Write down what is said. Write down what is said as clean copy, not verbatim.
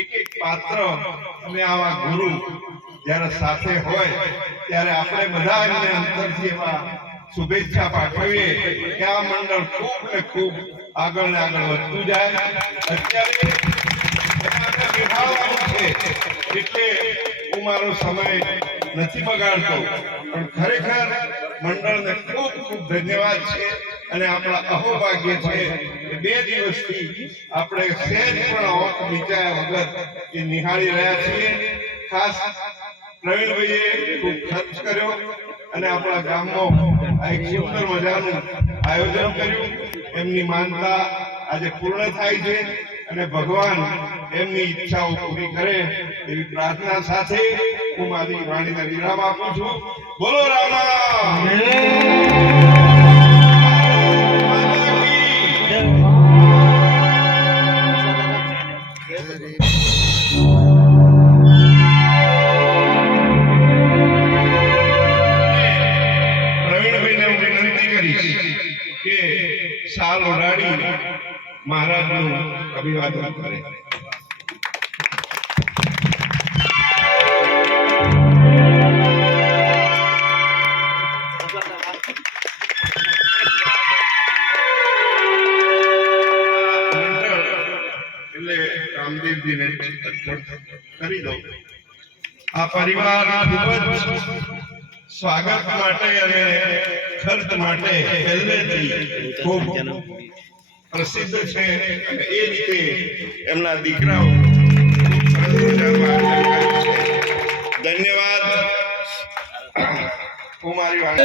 એક એક પાત્ર અને આવા ગુરુ જ્યારે સાથે હોય ત્યારે આપણે બધા એમને અંતરથી એવા શુભેચ્છા પાઠવીએ કે આ મંડળ ખૂબ ને ખૂબ આગળ ને આગળ વધતું જાય. અત્યારે નિભાવવાનું છે એટલે હું મારો સમય નથી બગાડતો, પણ ખરેખર મંડળને ખૂબ ખૂબ ધન્યવાદ છે. અને આપણા અહોભાગ્ય છે કે 2 દિવસથી આપણે સહેજ પણ ઓફ વિચાર્યા વગર એ નિહાળી રહ્યા છીએ. ખાસ પ્રવીણભાઈએ ખૂબ ખર્ચ કર્યો અને આપણા ગામમાં આ એક સુંદર મજાનું આયોજન કર્યું. એમની માનતા આજે પૂર્ણ થાય છે અને ભગવાન એમની ઈચ્છાઓ પૂરી કરે એવી પ્રાર્થના સાથે હું મારી વાણીને વિરામ આપું છું. બોલો રામા. કે સાલ ઉડાડી મહારાજનું અભિવાદન કરે. એટલે રામદેવજીને કરી દો. આ પરિવાર ખૂબ જ સ્વાગત માટે અને ખર્ચ માટે પહેલેથી ખૂબ પ્રસિદ્ધ છે. અને એ રીતે એમના દીકરાઓ ધન્યવાદ. હું મારી વાત